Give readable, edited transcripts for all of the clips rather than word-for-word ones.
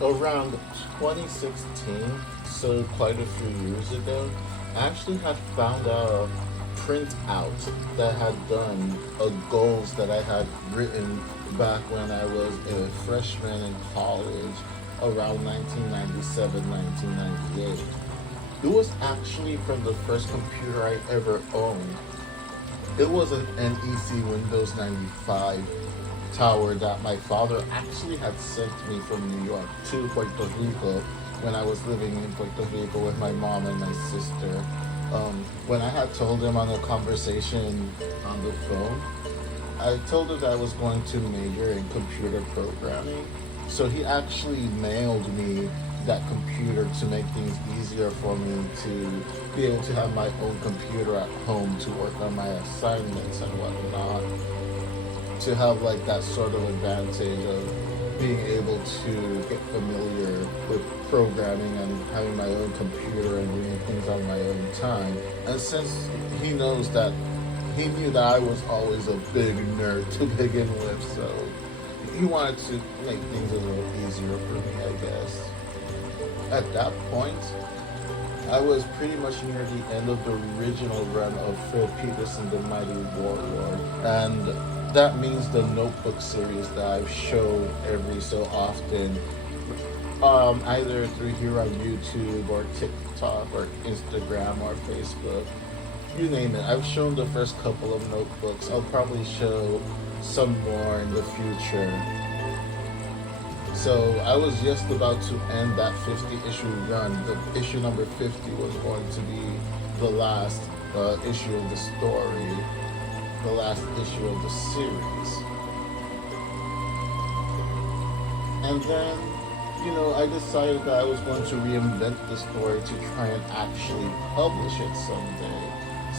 around 2016, so quite a few years ago, I actually had found a printout that had done goals that I had written back when I was a freshman in college around 1997, 1998. It was actually from the first computer I ever owned. It was an NEC Windows 95 tower that my father actually had sent me from New York to Puerto Rico when I was living in Puerto Rico with my mom and my sister. When I had told him on a conversation on the phone, I told him that I was going to major in computer programming. So he actually mailed me that computer to make things easier for me to be able to have my own computer at home to work on my assignments and whatnot, to have like that sort of advantage of being able to get familiar with programming and having my own computer and doing things on my own time. And since he knows that he knew that I was always a big nerd to begin with, so he wanted to make things a little easier for me, I guess. At that point, I was pretty much near the end of the original run of Phil Peterson, the Mighty Warlord, and that means the notebook series that I've shown every so often, either through here on YouTube or TikTok or Instagram or Facebook, you name it. I've shown the first couple of notebooks. I'll probably show some more in the future. So I was just about to end that 50 issue run. The issue number 50 was going to be the last issue of the story, the last issue of the series. And then, I decided that I was going to reinvent the story to try and actually publish it someday.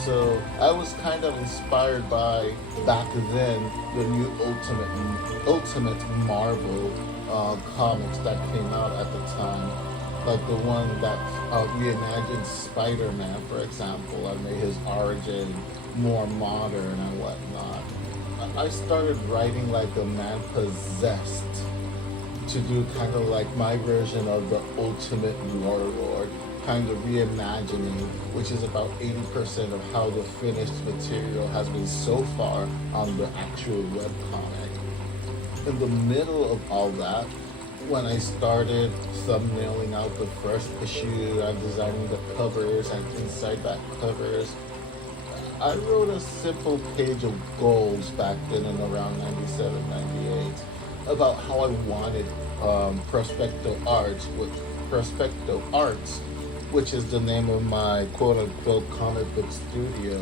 So I was kind of inspired by, back then, the new Ultimate Marvel comics that came out at the time, like the one that reimagined Spider-Man, for example, and made his origin more modern and whatnot. I started writing like a man possessed to do kind of like my version of the Ultimate Warlord, kind of reimagining, which is about 80% of how the finished material has been so far on the actual webcomic. In the middle of all that, when I started thumbnailing out the first issue and designing the covers and inside that covers, I wrote a simple page of goals back then in around 97, 98 about how I wanted Prospecto Arts, which is the name of my quote-unquote comic book studio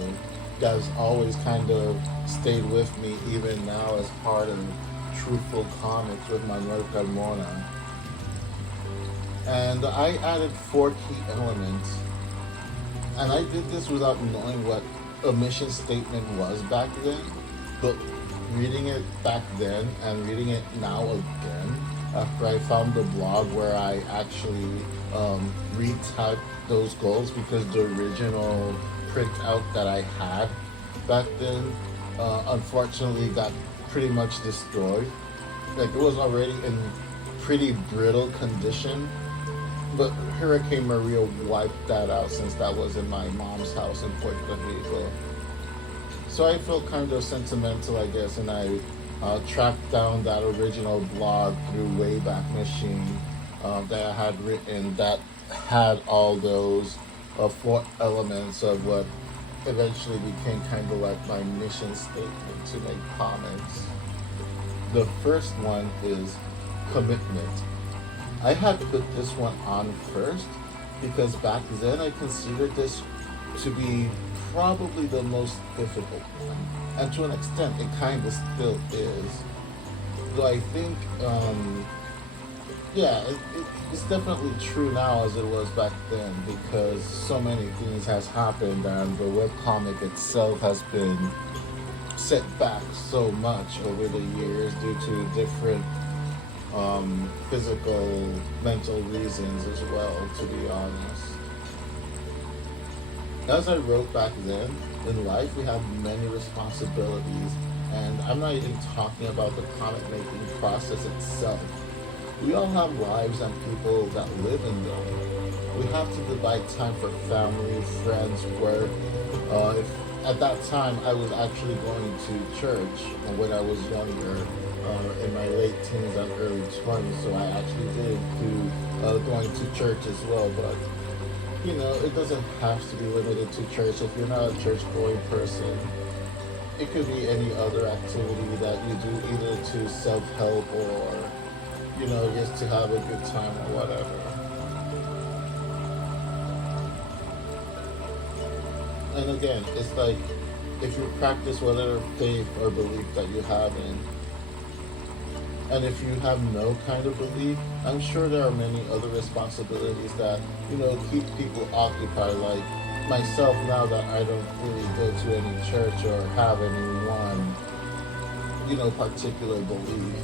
that has always kind of stayed with me even now as part of Truthful Comics with Manuel Carmona. And I added 4 key elements, and I did this without knowing what a mission statement was back then, but reading it back then and reading it now again, after I found the blog where I actually retyped those goals, because the original printout that I had back then unfortunately got pretty much destroyed. Like, it was already in pretty brittle condition, but Hurricane Maria wiped that out since that was in my mom's house in Puerto Rico. So I felt kind of sentimental, I guess, and I tracked down that original blog through Wayback Machine that I had written that had all those 4 elements of what eventually became kind of like my mission statement to make comics. The first one is commitment. I had put this one on first because back then I considered this to be probably the most difficult one. And to an extent, it kind of still is. Though I think, it's definitely true now as it was back then, because so many things has happened and the webcomic itself has been set back so much over the years due to different physical, mental reasons as well, to be honest. As I wrote back then, in life we have many responsibilities, and I'm not even talking about the comic making process itself. We all have lives and people that live in them. We have to divide time for family, friends, work. If at that time I was actually going to church when I was younger, in my late teens and early 20s, so I actually did do going to church as well. But it doesn't have to be limited to church. If you're not a church going person, it could be any other activity that you do, either to self help or just to have a good time or whatever. And again, it's like if you practice whatever faith or belief that you have in, and if you have no kind of belief, I'm sure there are many other responsibilities that, keep people occupied. Like myself, now that I don't really go to any church or have any one, particular belief.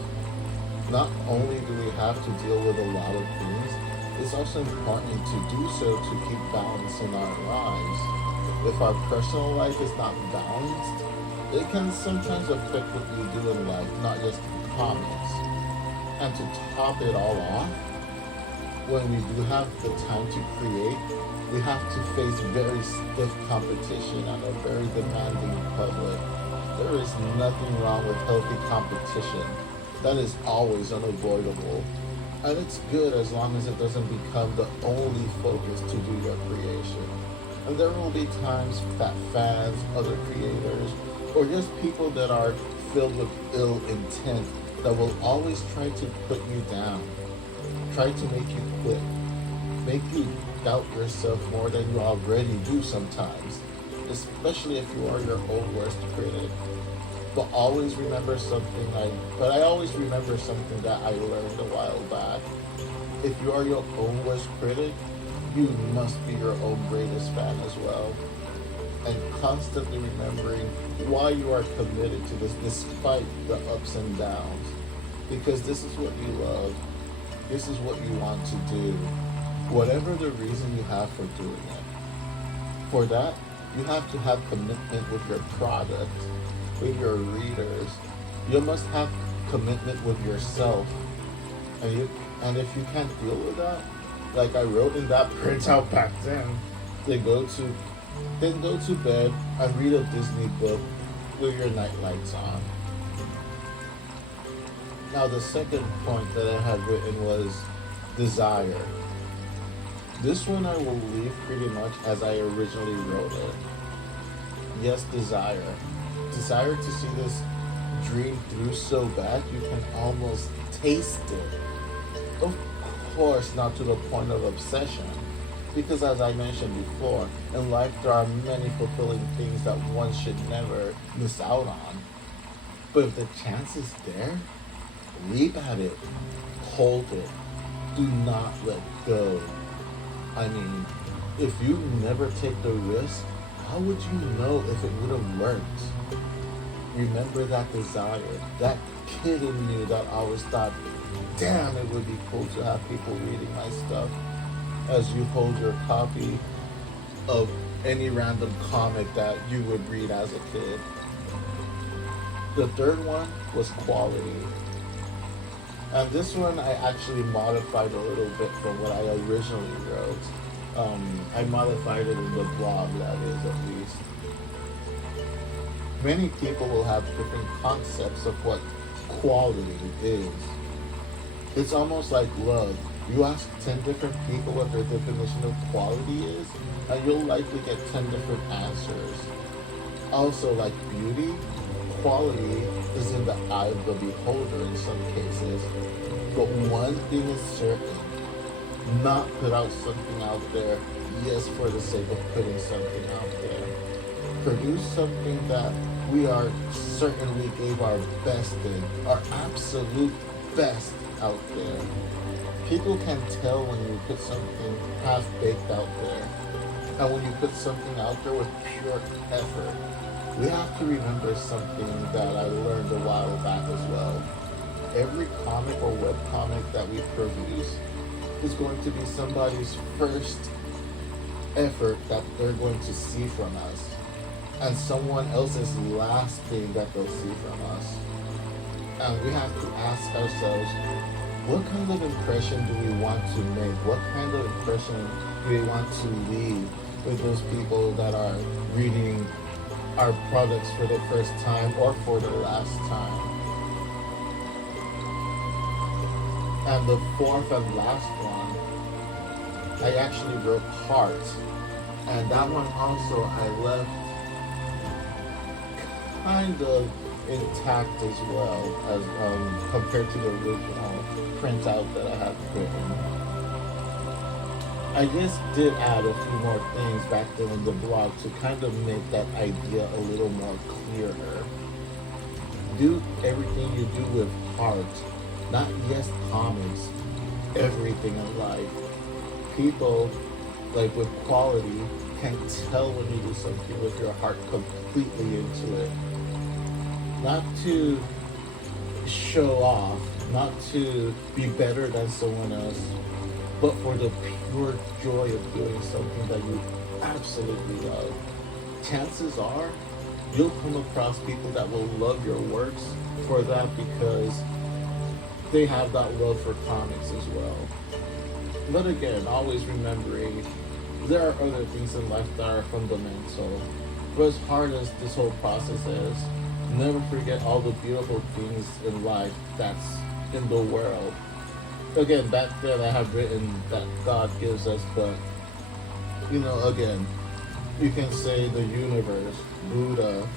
Not only do we have to deal with a lot of things, it's also important to do so to keep balance in our lives. If our personal life is not balanced, it can sometimes affect what we do in life, not just comics. And to top it all off, when we do have the time to create, we have to face very stiff competition and a very demanding public. There is nothing wrong with healthy competition. That is always unavoidable. And it's good as long as it doesn't become the only focus to do your creation. And there will be times that fans, other creators, or just people that are filled with ill intent that will always try to put you down, try to make you quit, make you doubt yourself more than you already do sometimes, especially if you are your own worst critic. But I always remember something that I learned a while back. If you are your own worst critic, you must be your own greatest fan as well. And constantly remembering why you are committed to this despite the ups and downs. Because this is what you love. This is what you want to do. Whatever the reason you have for doing it. For that, you have to have commitment with your product, with your readers. You must have commitment with yourself. And if you can't deal with that, like I wrote in that printout back then, then go to bed and read a Disney book with your night lights on. Now the second point that I had written was desire. This one I will leave pretty much as I originally wrote it. Yes, desire. Desire to see this dream through so bad you can almost taste it. Of course, not to the point of obsession. Because as I mentioned before, in life there are many fulfilling things that one should never miss out on. But if the chance is there, leap at it, hold it, do not let go. I mean, if you never take the risk, how would you know if it would have worked? Remember that desire, that kid in you that always thought, damn, it would be cool to have people reading my stuff, as you hold your copy of any random comic that you would read as a kid. The third one was quality. And this one I actually modified a little bit from what I originally wrote. I modified it in the blog, that is, at least. Many people will have different concepts of what quality is. It's almost like love. You ask 10 different people what their definition of quality is, and you'll likely get 10 different answers. Also, like beauty, quality is in the eye of the beholder in some cases. But one thing is certain, not put out something out there, yes, for the sake of putting something out there. Produce something that we are certain we gave our best in, our absolute best out there. People can tell when you put something half-baked out there, and when you put something out there with pure effort. We have to remember something that I learned a while back as well. Every comic or webcomic that we produce is going to be somebody's first effort that they're going to see from us, and someone else's last thing that they'll see from us. And we have to ask ourselves, what kind of impression do we want to make? What kind of impression do we want to leave with those people that are reading our products for the first time or for the last time? And the fourth and last one, I actually wrote Heart. And that one also I left kind of intact as well as compared to the original printout that I had written. I just did add a few more things back then in the blog to kind of make that idea a little more clearer. Do everything you do with heart, not just comics, everything in life. People, like with quality, can tell when you do something with your heart completely into it. Not to show off, not to be better than someone else, but for the pure joy of doing something that you absolutely love. Chances are you'll come across people that will love your works for that because they have that love for comics as well. But again, always remembering there are other things in life that are fundamental. But as hard as this whole process is, never forget all the beautiful things in life that's in the world. Again, back then I have written that God gives us, but again, you can say the universe, Buddha,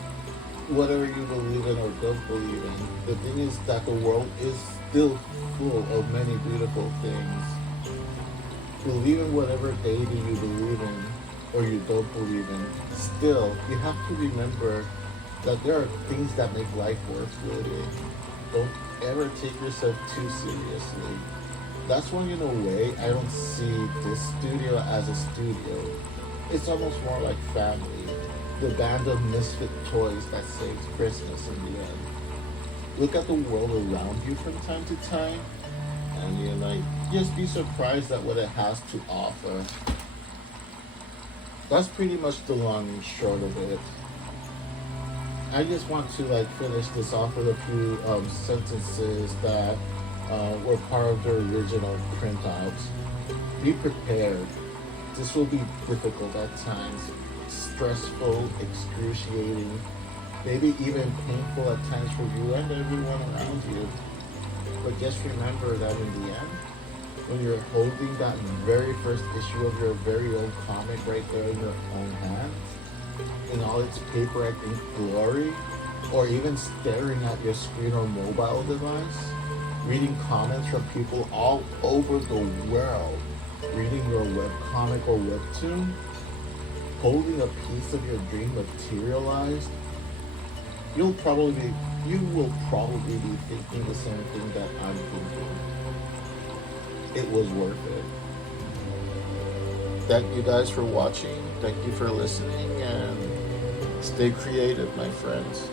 whatever you believe in or don't believe in. The thing is that the world is still full of many beautiful things. Believe in whatever deity you believe in or you don't believe in. Still, you have to remember that there are things that make life worth living. Don't ever take yourself too seriously. That's why, in a way, I don't see this studio as a studio. It's almost more like family. The band of misfit toys that saves Christmas in the end. Look at the world around you from time to time, and you're like, just be surprised at what it has to offer. That's pretty much the long and short of it. I just want to finish this off with a few sentences that were part of the original printouts. Be prepared. This will be difficult at times, stressful, excruciating, maybe even painful at times for you and everyone around you. But just remember that in the end, when you're holding that very first issue of your very own comic right there in your own hand, in all its paper and ink glory, or even staring at your screen or mobile device, reading comments from people all over the world, reading your webcomic or webtoon, holding a piece of your dream materialized, you will probably be thinking the same thing that I'm thinking. It was worth it. Thank you guys for watching. Thank you for listening, and stay creative, my friends.